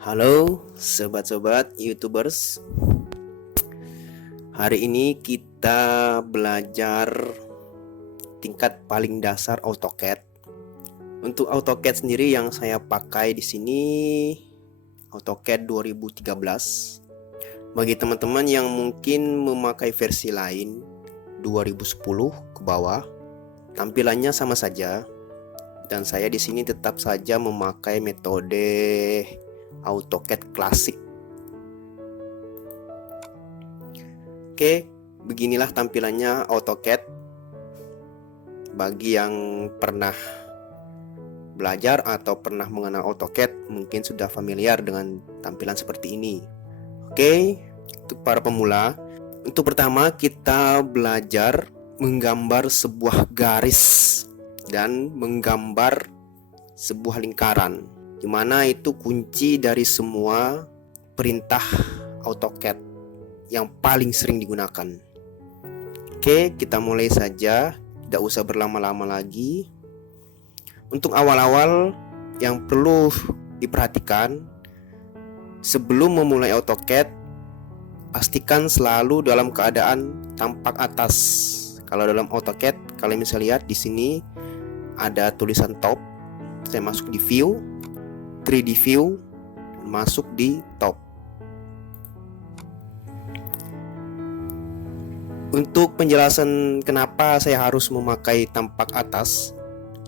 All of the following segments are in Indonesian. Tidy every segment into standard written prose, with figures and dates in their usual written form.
Halo sobat-sobat YouTubers. Hari ini kita belajar tingkat paling dasar AutoCAD. Untuk AutoCAD sendiri yang saya pakai di sini AutoCAD 2013. Bagi teman-teman yang mungkin memakai versi lain 2010 ke bawah, tampilannya sama saja. Dan saya di sini tetap saja memakai metode AutoCAD klasik. Oke, beginilah tampilannya AutoCAD. Bagi yang pernah belajar atau pernah mengenal AutoCAD, mungkin sudah familiar dengan tampilan seperti ini. Oke, untuk para pemula, untuk pertama kita belajar menggambar sebuah garis dan menggambar sebuah lingkaran, di mana itu kunci dari semua perintah AutoCAD yang paling sering digunakan. Oke, kita mulai saja, tidak usah berlama-lama lagi. Untuk awal-awal yang perlu diperhatikan sebelum memulai AutoCAD, pastikan selalu dalam keadaan tampak atas. Kalau dalam AutoCAD, kalian bisa lihat di sini ada tulisan top. Saya masuk di view, 3D view, masuk di top. Untuk penjelasan kenapa saya harus memakai tampak atas,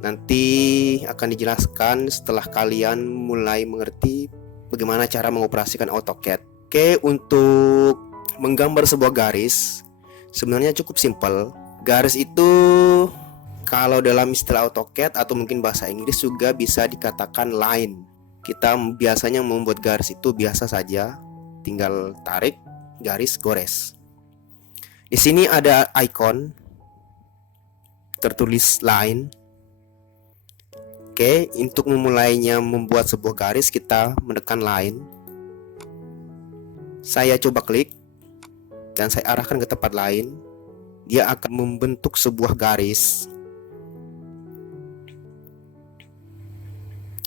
nanti akan dijelaskan setelah kalian mulai mengerti bagaimana cara mengoperasikan AutoCAD. Oke, untuk menggambar sebuah garis sebenarnya cukup simpel. Garis itu kalau dalam istilah AutoCAD atau mungkin bahasa Inggris juga bisa dikatakan line. Kita biasanya membuat garis itu biasa saja, tinggal tarik, garis, gores. Di sini ada icon tertulis line. Oke, untuk memulainya membuat sebuah garis kita menekan line. Saya coba klik dan saya arahkan ke tempat lain. Dia akan membentuk sebuah garis.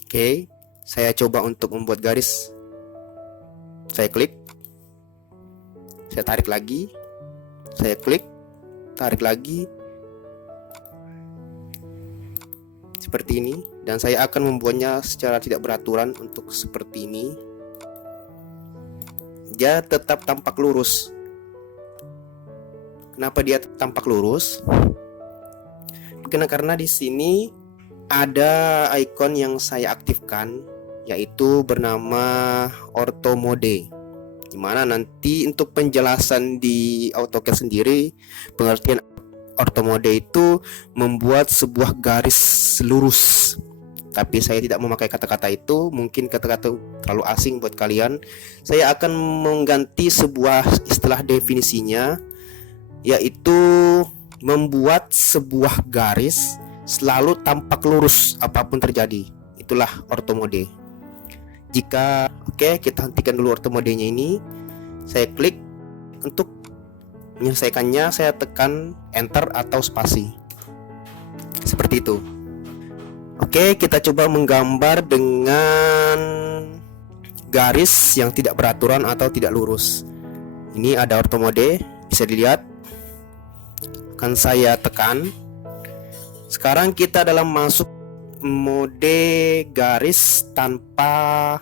Oke, saya coba untuk membuat garis. Saya klik, saya tarik lagi, saya klik, tarik lagi, seperti ini. Dan saya akan membuatnya secara tidak beraturan untuk seperti ini. Dia tetap tampak lurus. Kenapa dia tampak lurus? Karena di sini ada icon yang saya aktifkan, yaitu bernama Ortho Mode. Dimana nanti untuk penjelasan di AutoCAD sendiri, pengertian Ortho Mode itu membuat sebuah garis lurus. Tapi saya tidak memakai kata-kata itu, mungkin kata-kata terlalu asing buat kalian. Saya akan mengganti sebuah istilah definisinya, yaitu membuat sebuah garis selalu tampak lurus apapun terjadi. Itulah Ortho Mode. Oke, kita hentikan dulu Ortho Modenya ini. Saya klik. Untuk menyelesaikannya saya tekan enter atau spasi. Seperti itu. Oke, kita coba menggambar dengan garis yang tidak beraturan atau tidak lurus. Ini ada Ortho Mode, bisa dilihat. Akan saya tekan. Sekarang kita dalam masuk mode garis tanpa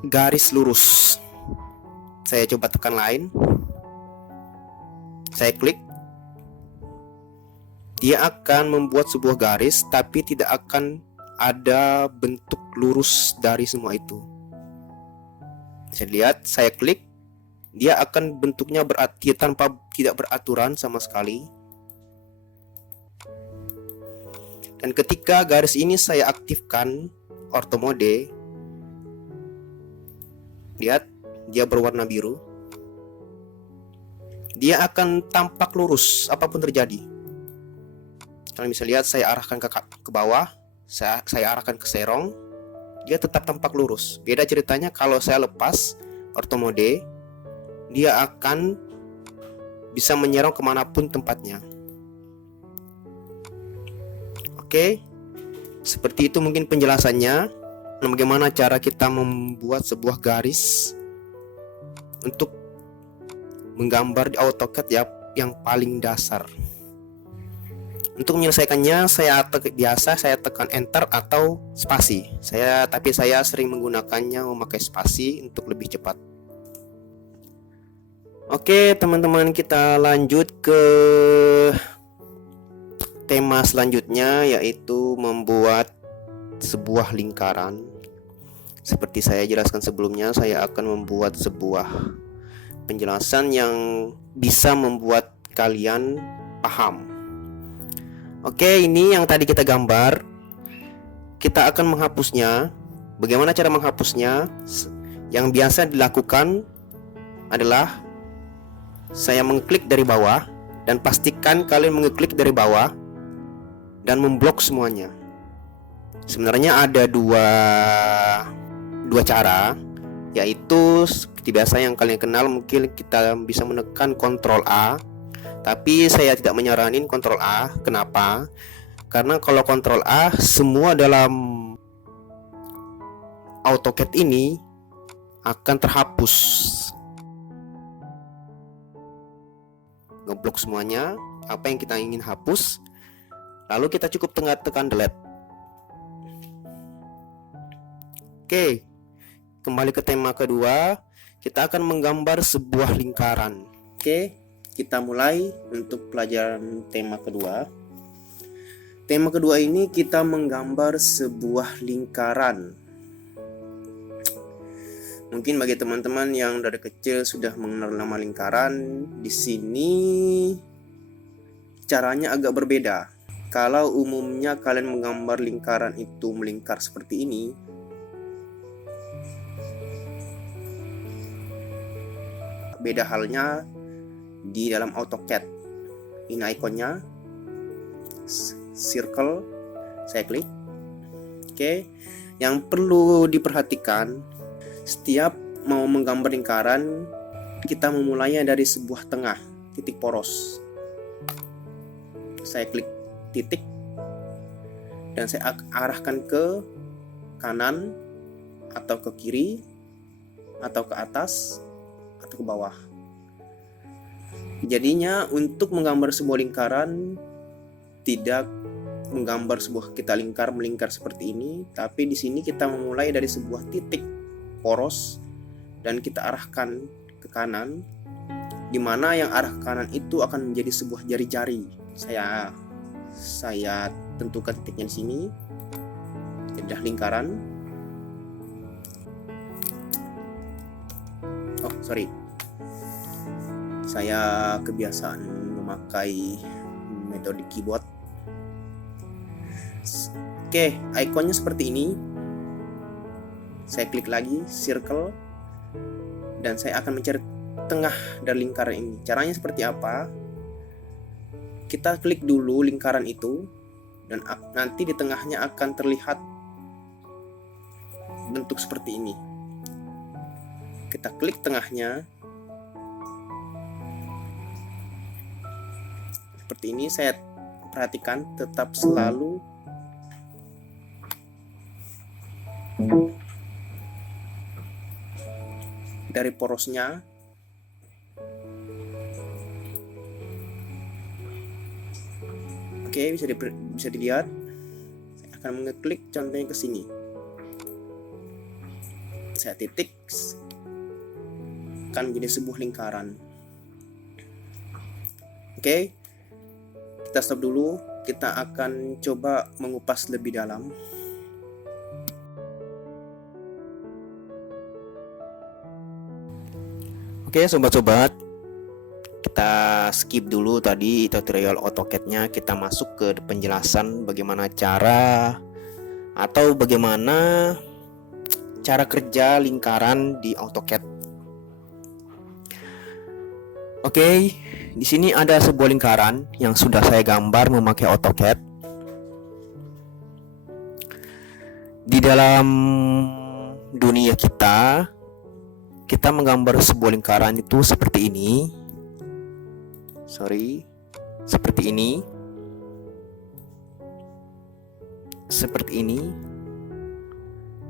garis lurus. Saya coba tekan line. Saya klik. Dia akan membuat sebuah garis, tapi tidak akan ada bentuk lurus dari semua itu. Saya lihat, saya klik. Dia akan bentuknya tanpa tidak beraturan sama sekali. Dan ketika garis ini saya aktifkan Ortho Mode, lihat dia berwarna biru. Dia akan tampak lurus apapun terjadi. Kalian bisa lihat saya arahkan ke bawah, saya arahkan ke serong, dia tetap tampak lurus. Beda ceritanya kalau saya lepas Ortho Mode, dia akan bisa menyerong kemanapun tempatnya. Oke, seperti itu mungkin penjelasannya. bagaimana cara kita membuat sebuah garis untuk menggambar di AutoCAD ya, yang paling dasar. Untuk menyelesaikannya saya tekan enter atau spasi. Tapi saya sering menggunakannya memakai spasi untuk lebih cepat. Oke, teman-teman, kita lanjut ke tema selanjutnya, yaitu membuat sebuah lingkaran. Seperti saya jelaskan sebelumnya, saya akan membuat sebuah penjelasan yang bisa membuat kalian paham. Oke, ini yang tadi kita gambar. Kita akan menghapusnya. Bagaimana cara menghapusnya? Yang biasa dilakukan adalah saya mengklik dari bawah, dan pastikan kalian mengklik dari bawah dan memblok semuanya. Sebenarnya ada dua cara, yaitu seperti biasa yang kalian kenal. Mungkin kita bisa menekan Ctrl A, tapi saya tidak menyaranin Ctrl A. Kenapa? Karena kalau Ctrl A, semua dalam AutoCAD ini akan terhapus, ngeblok semuanya apa yang kita ingin hapus. Lalu kita cukup tekan delete. Oke, kembali ke tema kedua. Kita akan menggambar sebuah lingkaran. Oke, kita mulai untuk pelajaran tema kedua. Tema kedua ini kita menggambar sebuah lingkaran. Mungkin bagi teman-teman yang dari kecil sudah mengenal nama lingkaran, di sini caranya agak berbeda. Kalau umumnya kalian menggambar lingkaran itu melingkar seperti ini, beda halnya di dalam AutoCAD. Ini ikonnya, circle, saya klik. Oke, yang perlu diperhatikan, setiap mau menggambar lingkaran, kita memulainya dari sebuah tengah, titik poros. Saya klik titik dan saya arahkan ke kanan atau ke kiri atau ke atas atau ke bawah. Jadinya untuk menggambar sebuah lingkaran, tidak menggambar sebuah melingkar seperti ini, tapi di sini kita memulai dari sebuah titik poros dan kita arahkan ke kanan, di mana yang arah kanan itu akan menjadi sebuah jari-jari. Saya tentukan titiknya di sini, tidak lingkaran. Saya kebiasaan memakai metode keyboard. Oke, ikonnya seperti ini. Saya klik lagi circle dan saya akan mencari tengah dari lingkaran ini. Caranya seperti apa? Kita klik dulu lingkaran itu dan nanti di tengahnya akan terlihat bentuk seperti ini. Kita klik tengahnya seperti ini. Saya perhatikan tetap selalu dari porosnya. Oke, bisa dilihat. Saya akan mengeklik contohnya ke sini. Saya titik, akan menjadi sebuah lingkaran. Oke, kita stop dulu. Kita akan coba mengupas lebih dalam. Oke, sobat-sobat, kita skip dulu tadi tutorial AutoCAD-nya. Kita masuk ke penjelasan bagaimana cara kerja lingkaran di AutoCAD. Oke, di sini ada sebuah lingkaran yang sudah saya gambar memakai AutoCAD. Di dalam dunia kita menggambar sebuah lingkaran itu seperti ini. Seperti ini.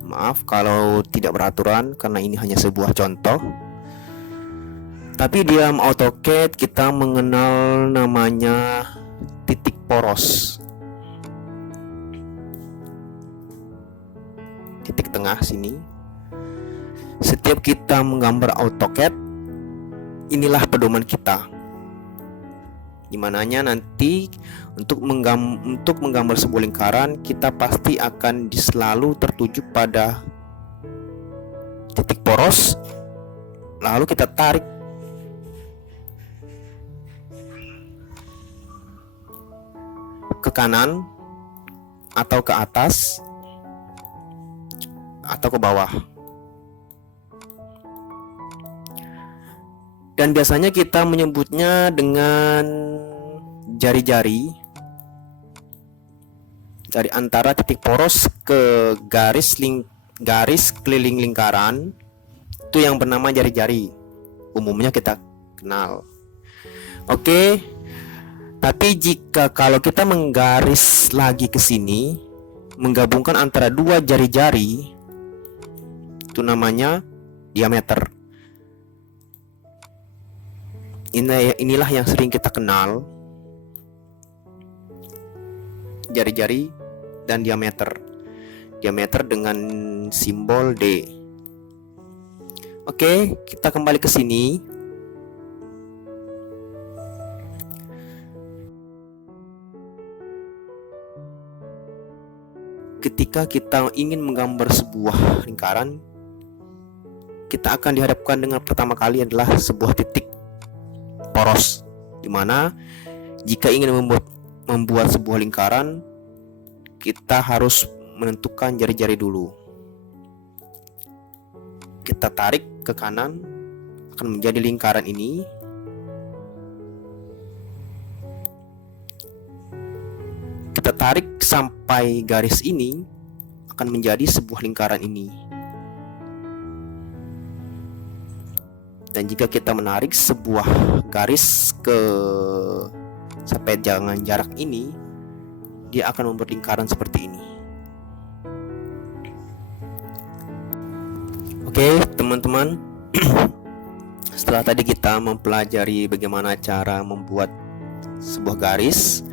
Maaf kalau tidak beraturan karena ini hanya sebuah contoh. Tapi di dalam AutoCAD kita mengenal namanya titik poros. Titik tengah sini. Setiap kita menggambar AutoCAD, inilah pedoman kita. Dimananya nanti untuk menggambar sebuah lingkaran, kita pasti akan selalu tertuju pada titik poros. Lalu kita tarik ke kanan atau ke atas atau ke bawah. Dan biasanya kita menyebutnya dengan jari-jari dari antara titik poros ke garis keliling lingkaran, itu yang bernama jari-jari. Umumnya kita kenal. Oke. Tapi kalau kita menggaris lagi ke sini, menggabungkan antara dua jari-jari, itu namanya diameter. Inilah yang sering kita kenal, jari-jari dan diameter. Diameter dengan simbol D. Oke, kita kembali ke sini. Ketika kita ingin menggambar sebuah lingkaran, kita akan dihadapkan dengan pertama kali adalah sebuah titik poros, dimana jika ingin membuat sebuah lingkaran, kita harus menentukan jari-jari dulu. Kita tarik ke kanan, akan menjadi lingkaran ini. Kita tarik sampai garis ini, akan menjadi sebuah lingkaran ini. Dan jika kita menarik sebuah garis sampai jangan jarak ini, dia akan membuat lingkaran seperti ini. Oke, teman-teman. Setelah tadi kita mempelajari bagaimana cara membuat sebuah garis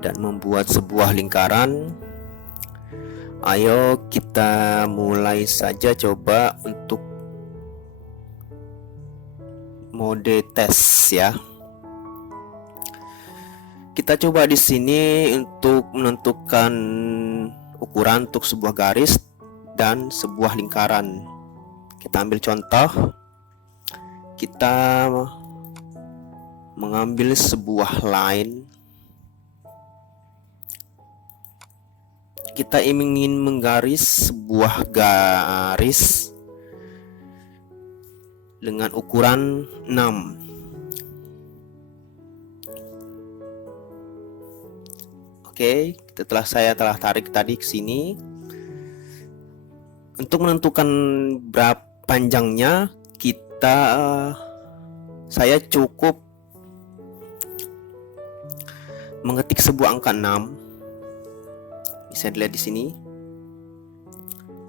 dan membuat sebuah lingkaran, ayo kita mulai saja coba untuk mode tes ya. Kita coba di sini untuk menentukan ukuran untuk sebuah garis dan sebuah lingkaran. Kita ambil contoh. Kita mengambil sebuah line. Kita ingin menggaris sebuah garis dengan ukuran 6. Oke, saya telah tarik tadi ke sini. Untuk menentukan berapa panjangnya, saya cukup mengetik sebuah angka 6. Bisa dilihat di sini.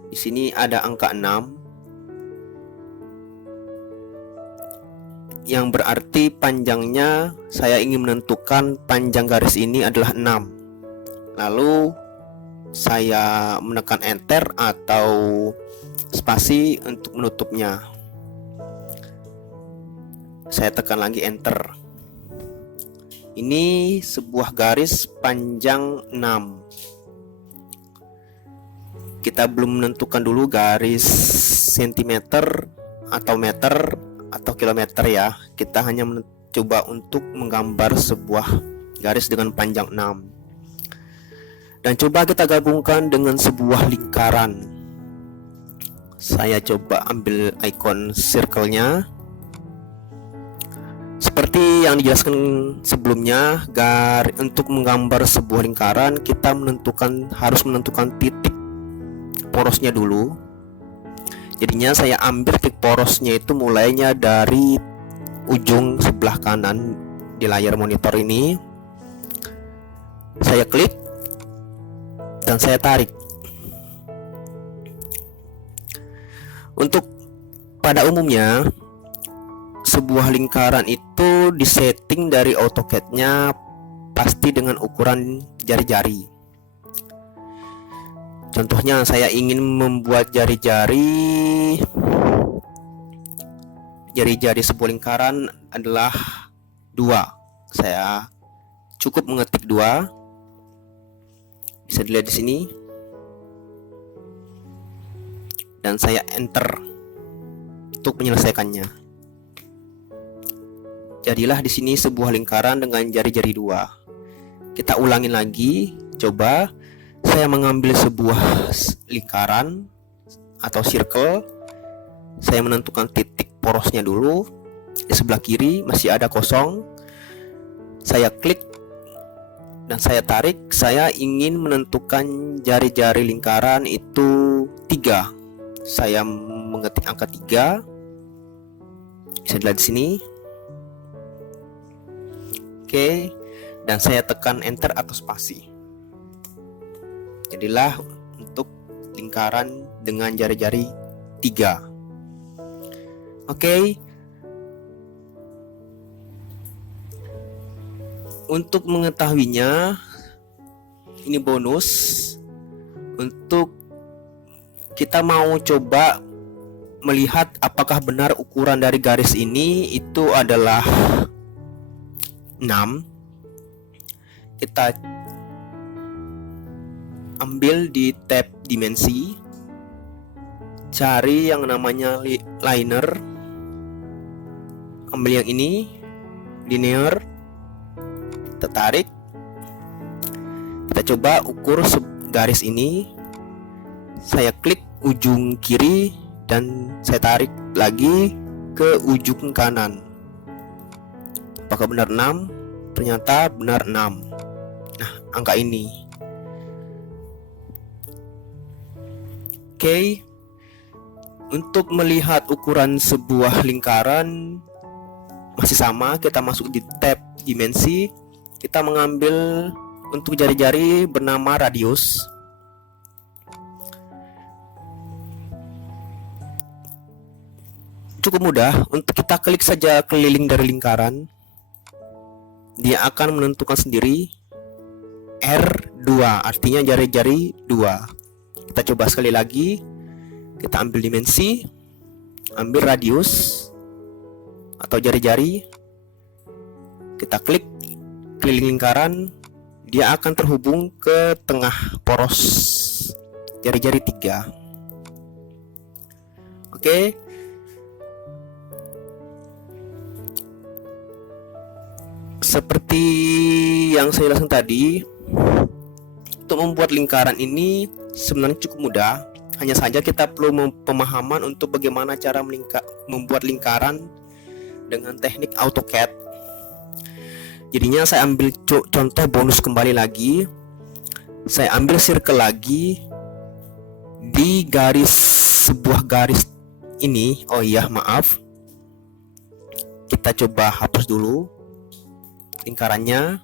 Di sini ada angka 6. Yang berarti panjangnya, saya ingin menentukan panjang garis ini adalah 6. Lalu saya menekan enter atau spasi untuk menutupnya. Saya tekan lagi enter. Ini sebuah garis panjang 6. Kita belum menentukan dulu garis sentimeter atau meter atau kilometer ya. Kita hanya mencoba untuk menggambar sebuah garis dengan panjang 6. Dan coba kita gabungkan dengan sebuah lingkaran. Saya coba ambil icon circle-nya. Seperti yang dijelaskan sebelumnya, untuk menggambar sebuah lingkaran kita harus menentukan titik porosnya dulu. Jadinya saya ambil titik porosnya itu mulainya dari ujung sebelah kanan di layar monitor ini. Saya klik dan saya tarik. Untuk pada umumnya sebuah lingkaran itu disetting dari AutoCAD-nya pasti dengan ukuran jari-jari. Contohnya saya ingin membuat jari-jari sebuah lingkaran adalah 2. Saya cukup mengetik 2. Bisa dilihat di sini. Dan saya enter untuk menyelesaikannya. Jadilah di sini sebuah lingkaran dengan jari-jari 2. Kita ulangi lagi, coba. Saya mengambil sebuah lingkaran atau circle. Saya menentukan titik porosnya dulu. Di sebelah kiri masih ada kosong. Saya klik dan saya tarik. Saya ingin menentukan jari-jari lingkaran itu 3. Saya mengetik angka 3. Bisa dilihat di sini. Oke, dan saya tekan enter atau spasi. Jadilah untuk lingkaran dengan jari-jari 3. Oke. Untuk mengetahuinya, ini bonus. Untuk kita mau coba melihat apakah benar ukuran dari garis ini itu adalah 6. Kita ambil di tab dimensi, cari yang namanya liner, ambil yang ini, linear, kita tarik, kita coba ukur garis ini. Saya klik ujung kiri dan saya tarik lagi ke ujung kanan. Apakah benar 6? Ternyata benar 6. Nah, angka ini. Oke. Untuk melihat ukuran sebuah lingkaran masih sama, kita masuk di tab dimensi. Kita mengambil untuk jari-jari bernama radius. Cukup mudah, untuk kita klik saja keliling dari lingkaran. Dia akan menentukan sendiri R2, artinya jari-jari 2. Kita coba sekali lagi. Kita ambil dimensi, ambil radius atau jari-jari. Kita klik keliling lingkaran, dia akan terhubung ke tengah poros jari-jari 3. Oke. Seperti yang saya jelaskan tadi, untuk membuat lingkaran ini sebenarnya cukup mudah. Hanya saja kita perlu pemahaman untuk bagaimana cara membuat lingkaran dengan teknik AutoCAD. Jadinya saya ambil contoh bonus kembali lagi. Saya ambil circle lagi di sebuah garis ini. Oh iya, maaf. Kita coba hapus dulu lingkarannya.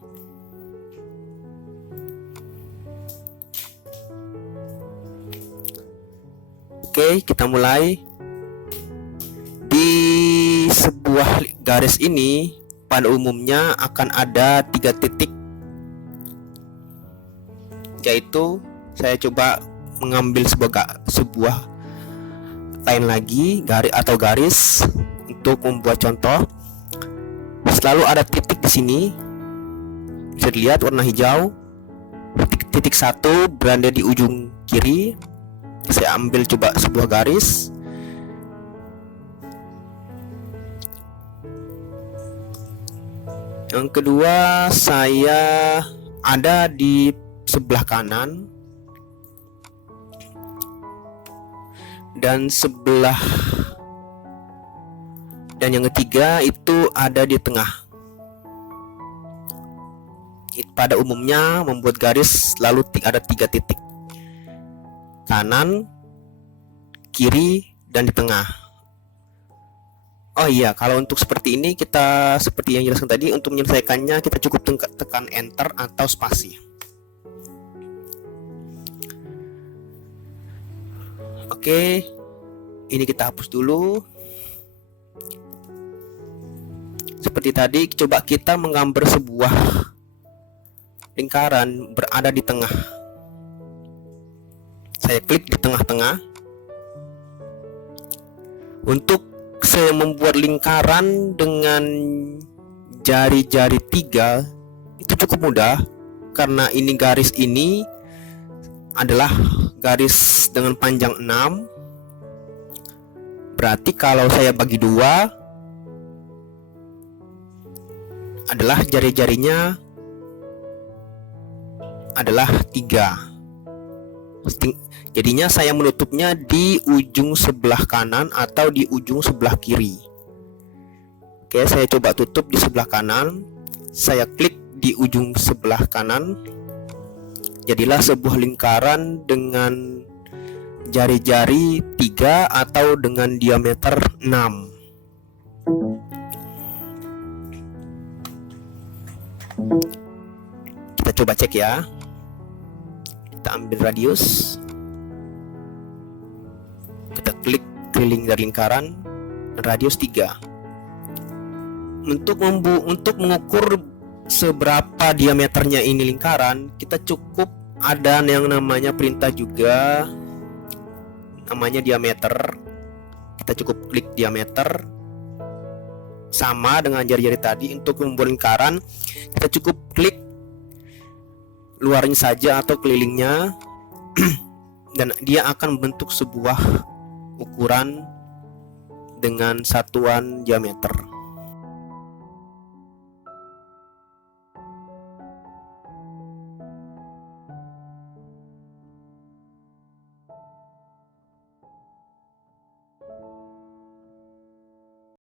Oke, kita mulai. Di sebuah garis ini pada umumnya akan ada 3 titik, yaitu saya coba mengambil sebuah line lagi, garis untuk membuat contoh. Selalu ada titik di sini, bisa dilihat warna hijau. Titik 1 berada di ujung kiri. Saya ambil coba sebuah garis. Yang kedua, saya ada di sebelah kanan dan yang ketiga itu ada di tengah. Pada umumnya membuat garis selalu ada 3 titik, kanan, kiri, dan di tengah. Oh iya, kalau untuk seperti ini, kita seperti yang jelaskan tadi, untuk menyelesaikannya kita cukup tekan enter atau spasi. Oke, Ini kita hapus dulu. Seperti tadi, coba kita menggambar sebuah lingkaran berada di tengah. Saya klik di tengah-tengah. Untuk saya membuat lingkaran dengan jari-jari 3 itu cukup mudah, karena ini garis ini adalah garis dengan panjang 6. Berarti kalau saya bagi 2 adalah jari-jarinya adalah 3. Jadinya saya menutupnya di ujung sebelah kanan atau di ujung sebelah kiri. Oke, saya coba tutup di sebelah kanan. Saya klik di ujung sebelah kanan. Jadilah sebuah lingkaran dengan jari-jari 3 atau dengan diameter 6. Kita coba cek ya. Kita ambil radius. Kita klik keliling dari lingkaran, radius 3. Untuk mengukur seberapa diameternya ini lingkaran, kita cukup ada yang namanya perintah juga, namanya diameter. Kita cukup klik diameter, sama dengan jari-jari tadi. Untuk membuat lingkaran, kita cukup klik luarnya saja atau kelilingnya dan dia akan membentuk sebuah ukuran dengan satuan diameter.